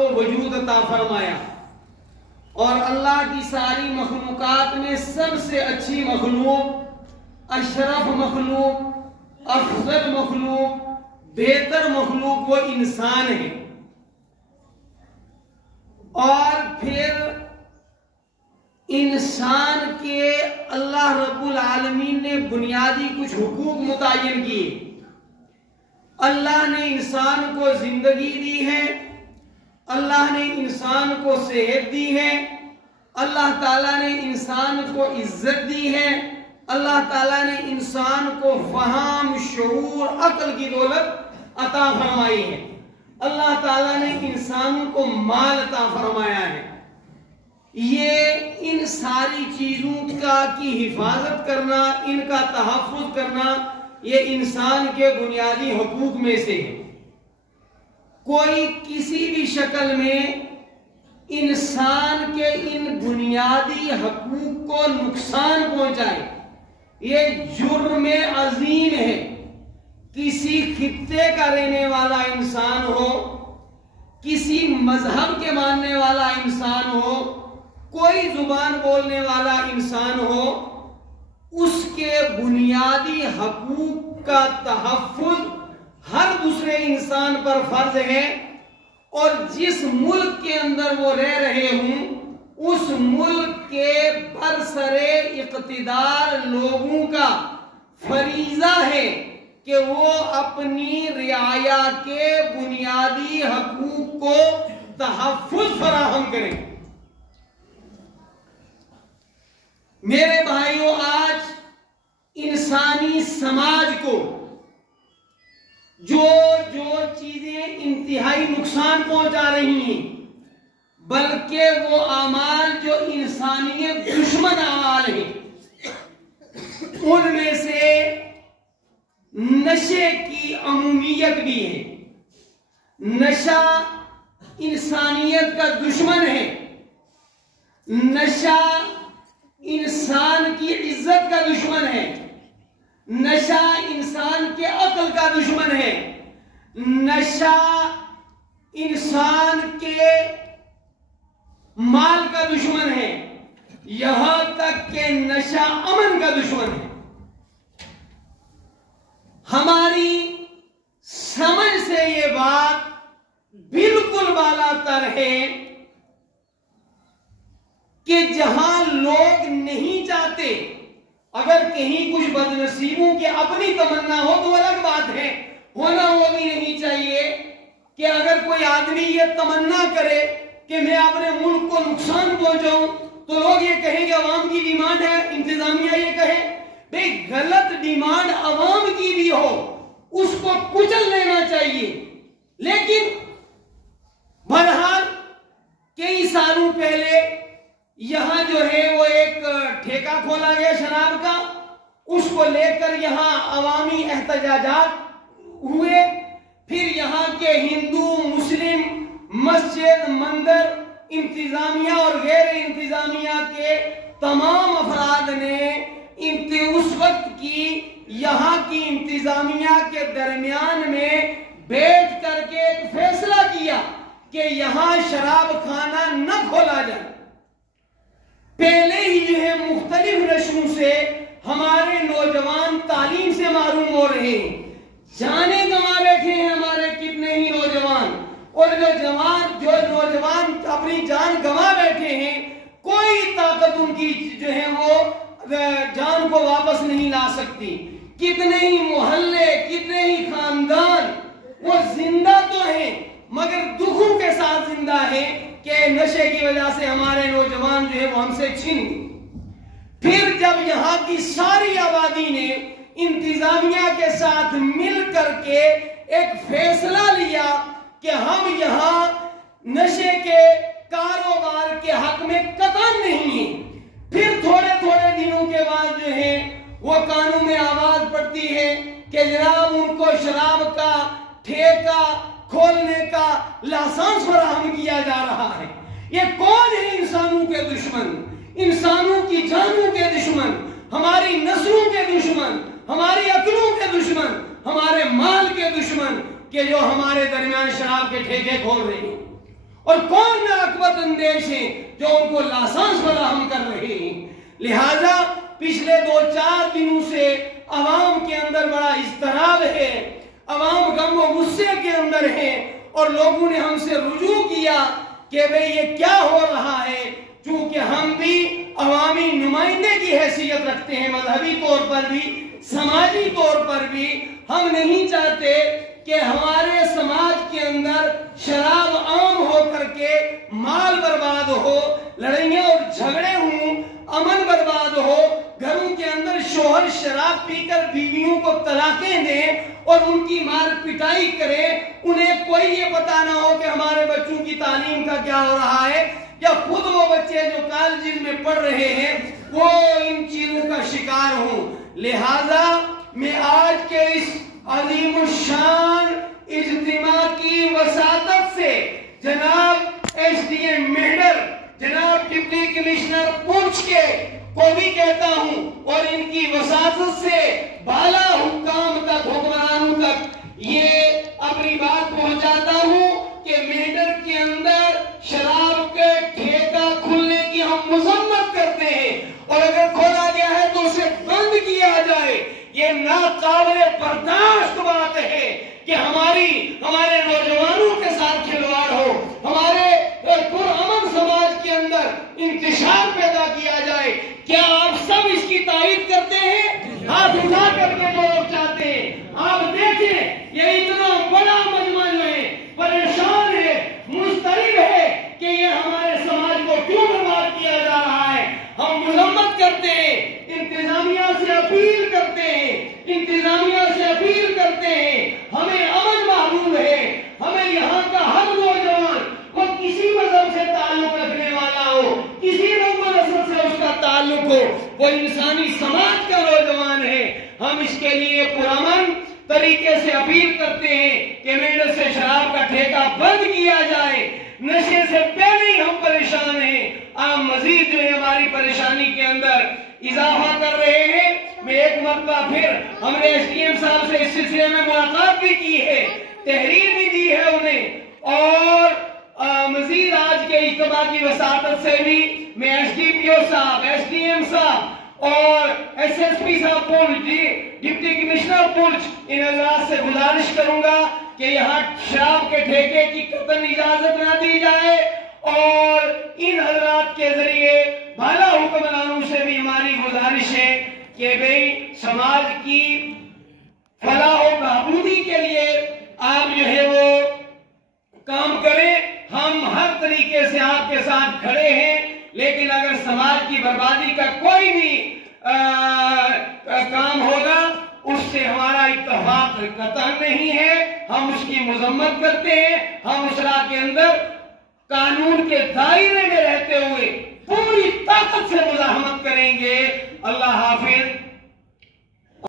کو وجود عطا فرمایا، اور اللہ کی ساری مخلوقات میں سب سے اچھی مخلوق، اشرف مخلوق، افضل مخلوق، بہتر مخلوق وہ انسان ہے۔ اور پھر انسان کے اللہ رب العالمین نے بنیادی کچھ حقوق متعین کیے۔ اللہ نے انسان کو زندگی دی ہے، اللہ نے انسان کو صحت دی ہے، اللہ تعالیٰ نے انسان کو عزت دی ہے، اللہ تعالیٰ نے انسان کو فہم، شعور، عقل کی دولت عطا فرمائی ہے، اللہ تعالیٰ نے انسانوں کو مال عطا فرمایا ہے۔ یہ ان ساری چیزوں کی حفاظت کرنا، ان کا تحفظ کرنا، یہ انسان کے بنیادی حقوق میں سے ہے۔ کوئی کسی بھی شکل میں انسان کے ان بنیادی حقوق کو نقصان پہنچائے، یہ جرم عظیم ہے۔ کسی خطے کا رہنے والا انسان ہو، کسی مذہب کے ماننے والا انسان ہو، کوئی زبان بولنے والا انسان ہو، اس کے بنیادی حقوق کا تحفظ ہر دوسرے انسان پر فرض ہے، اور جس ملک کے اندر وہ رہ رہے ہوں اس ملک کے برسرے اقتدار لوگوں کا فریضہ ہے کہ وہ اپنی رعایا کے بنیادی حقوق کو تحفظ فراہم کریں۔ میرے بھائیوں، آج انسانی سماج کو جو چیزیں انتہائی نقصان پہنچا رہی ہیں، بلکہ وہ اعمال جو انسانیت دشمن اعمال ہیں، ان میں سے نشے کی عمومیت بھی ہے۔ نشہ انسانیت کا دشمن ہے، نشہ انسان کی عزت کا دشمن ہے، نشہ انسان کے عقل کا دشمن ہے، نشہ انسان کے مال کا دشمن ہے، یہاں تک کہ نشہ امن کا دشمن ہے۔ ہماری سمجھ سے یہ بات بالکل بالا تر ہے کہ جہاں لوگ نہیں چاہتے، اگر کہیں کچھ بدنصیبوں کی اپنی تمنا ہو تو الگ بات ہے، ہونا وہ بھی نہیں چاہیے کہ اگر کوئی آدمی یہ تمنا کرے کہ میں اپنے ملک کو نقصان پہنچاؤں تو لوگ یہ کہیں کہ عوام کی ڈیمانڈ ہے، انتظامیہ یہ کہے۔ بھئی غلط ڈیمانڈ عوام کی بھی ہو، اس کو کچل لینا چاہیے، لیکن بہرحال کئی سالوں پہلے یہاں جو ہے وہ ایک ٹھیکہ کھولا گیا شراب کا، اس کو لے کر یہاں عوامی احتجاجات ہوئے، پھر یہاں کے ہندو، مسلم، مسجد، مندر، انتظامیہ اور غیر انتظامیہ کے تمام افراد نے اس وقت کی یہاں کی انتظامیہ کے درمیان میں بیٹھ کر کے ایک فیصلہ کیا کہ یہاں شراب خانہ نہ کھولا جائے۔ پہلے ہی جو ہے مختلف نشوں سے ہمارے نوجوان تعلیم سے محروم ہو رہے ہیں، جانیں گنوا بیٹھے ہیں ہمارے کتنے ہی نوجوان، اور جو نوجوان اپنی جان گنوا بیٹھے ہیں، کوئی طاقت ان کی جو ہے وہ جان کو واپس نہیں لا سکتی۔ کتنے ہی محلے، کتنے ہی خاندان وہ زندہ تو ہیں مگر دکھوں کے ساتھ زندہ ہیں کہ نشے کی وجہ سے ہمارے نوجوان جو ہے وہ ہم سے چھن گئے۔ پھر جب یہاں کی ساری آبادی نے انتظامیہ کے ساتھ مل کر کے ایک فیصلہ لیا کہ ہم یہاں نشے کے کاروبار کے حق میں قطعاً نہیں ہیں، پھر تھوڑے دنوں کے بعد جو ہے وہ قانون میں آواز پڑتی ہے کہ جناب ان کو شراب کا ٹھیکہ کھولنے کا لائسنس فراہم کیا جا رہا ہے۔ یہ کون ہے؟ انسانوں کے دشمن، انسانوں کی جانوں کے دشمن، ہماری نسلوں کے دشمن، ہماری عقلوں کے دشمن، ہمارے مال کے دشمن، کہ جو ہمارے درمیان شراب کے ٹھیکے کھول رہے ہیں۔ اور کون ناقبت اندیش ہیں جو ان کو لائسنس فراہم کر رہے ہیں۔ لہذا پچھلے 2-4 دنوں سے عوام کے اندر بڑا اضطراب ہے، عوام غم و غصے کے اندر ہے، اور لوگوں نے ہم سے رجوع کیا کہ بھئی یہ کیا ہو رہا ہے، چونکہ ہم بھی عوامی نمائندے کی حیثیت رکھتے ہیں، مذہبی طور پر بھی سماجی طور پر بھی ہم نہیں چاہتے کہ ہمارے سماج کے اندر شراب عام ہو کر کے مال برباد ہو، لڑائیاں اور جھگڑے ہوں، امن برباد ہو، گھروں کے اندر شوہر شراب پی کر بیویوں کو طلاقیں دیں اور ان کی مار پٹائی کرے، انہیں کوئی یہ پتہ نہ ہو کہ ہمارے بچوں کی تعلیم کا کیا ہو رہا ہے، یا خود وہ بچے جو کالجز میں پڑھ رہے ہیں وہ ان چیزوں کا شکار ہوں۔ لہذا میں آج کے اس عظیم الشان اجتماع کی وساطت سے جناب ایس ڈی ایم میڈر، جناب ڈپٹی کمشنر پونچھ کے کو بھی کہتا ہوں، اور ان کی وساطت سے بالا حکام تک، حکمرانوں تک یہ اپنی بات پہنچاتا ہوں کہ میڈر کے اندر شراب کے ٹھیکہ کھلنے کی ہم مذمت کرتے ہیں، اور اگر کھولا گیا ہے تو اسے بند کیا جائے۔ یہ ناقابل برداشت بات ہے کہ ہمارے نوجوانوں کے ساتھ کھلواڑ ہو، ہمارے پرامن سماج کے اندر انتشار پیدا کیا جائے۔ کیا آپ سب اس کی تائید کرتے ہیں؟ ہاتھ اٹھا کر کے جو لوگ چاہتے ہیں، آپ دیکھیں یہ اتنا بڑا مجمع جو ہے پریشان ہے، مضطرب ہے کہ یہ ہمارے سماج کو کیوں برباد کیا جا رہا ہے۔ ہم مذمت کرتے ہیں، انتظامیہ سے اپیل کرتے ہیں، انتظامیہ سے اپیل کرتے ہیں، ہمیں امن محبوب ہے، ہمیں یہاں کا ہر نوجوان وہ کسی مذہب سے تعلق رکھنے والا ہو، کسی رنگ و نسل سے اس کا تعلق ہو، وہ انسانی سماج کا نوجوان ہے، ہم اس کے لیے پرامن طریقے سے اپیل کرتے ہیں کہ میڈر سے شراب کا ٹھیکہ بند کیا جائے۔ نشے سے پہلے ہی ہم پریشان ہیں، آپ مزید جو ہے ہماری پریشانی کے اندر اضافہ کر رہے ہیں۔ میں ایک مرتبہ پھر ہم نے ایس ڈی ایم صاحب سے اس سلسلے میں ملاقات بھی کی ہے، تحریر بھی دی ہے انہیں، اور مزید آج کے اجتماع کی وساطت سے بھی میں ایس ڈی پی او صاحب، ایس ڈی ایم صاحب اور ایس ایس پی صاحب پونچھ، ڈپٹی کمشنر پونچھ، ان حضرات سے گزارش کروں گا کہ یہاں شراب کے ٹھیکے کی قطعاً اجازت نہ دی جائے، اور ان حضرات کے ذریعے بالا حکمرانوں سے بھی ہماری گزارش ہے کہ بھئی سماج کی فلاح و بہبودی کے لیے آپ جو ہے وہ کام کریں۔ ہم ہر طریقے سے آپ کے ساتھ کھڑے ہیں، لیکن اگر سماج کی بربادی کا کوئی بھی کام ہوگا اس سے ہمارا اتفاق قطعاً نہیں ہے، ہم اس کی مذمت کرتے ہیں، ہم اس راہ کے اندر قانون کے دائرے میں رہتے